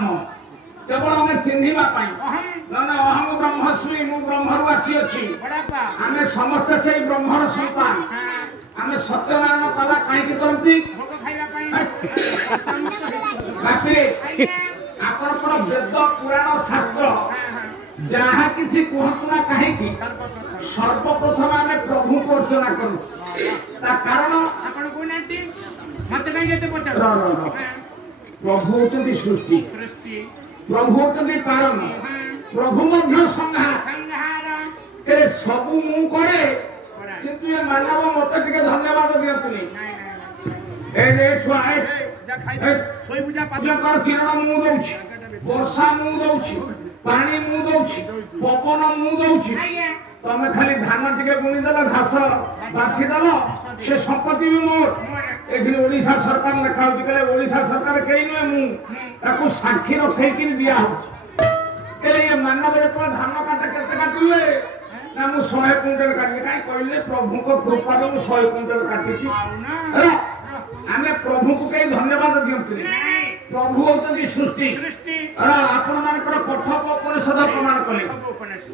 नाम केवल हमें चिन्हिबा पाई नने अहम ब्रह्मस्मि मु ब्रह्मरु आसी अछि हमें समस्त से ब्रह्मर संतान हमें सत्यनारायण कला काई के करती भोग खाइबा पाई बापी आपन पर वेद पुराण शास्त्र जहाँ किसी कहतु ना कहीं सर्वप्रथम आम प्रभु को अर्चना करूँ कारण आपण कोनाती मत काई जेते पचार प्रभु होती सृष्टि सृष्टि प्रभु होती पालन प्रभु मध्य संहार संहार तेरे सबू मु करे किंतु ये मानव मत टिके धन्यवाद दियंतुनी ए रे छुआ ए जा खाइ सोई पूजा पूजा कर किरण मु दउछि वर्षा मु दउछि पानी मु दउछि पवन मु दउछि तमे खाली धान टिके बुनी देला घास बाछि देला से संपत्ति भी मोर एखिन ओडिशा सरकार लेखा होती कले ओडिशा सरकार केई नुए मु ताको साक्षी रखै कि दिया हो कले ये मानव रे को धान काटा केते काटिले ना मु 100 क्विंटल काटि काई कहले प्रभु को कृपा रे मु 100 क्विंटल काटिछि अरे आमे प्रभु को कई धन्यवाद दियंतुनी प्रभु होती सृष्टि सृष्टि आपण मानकर कठोप उपनिषद प्रमाण कले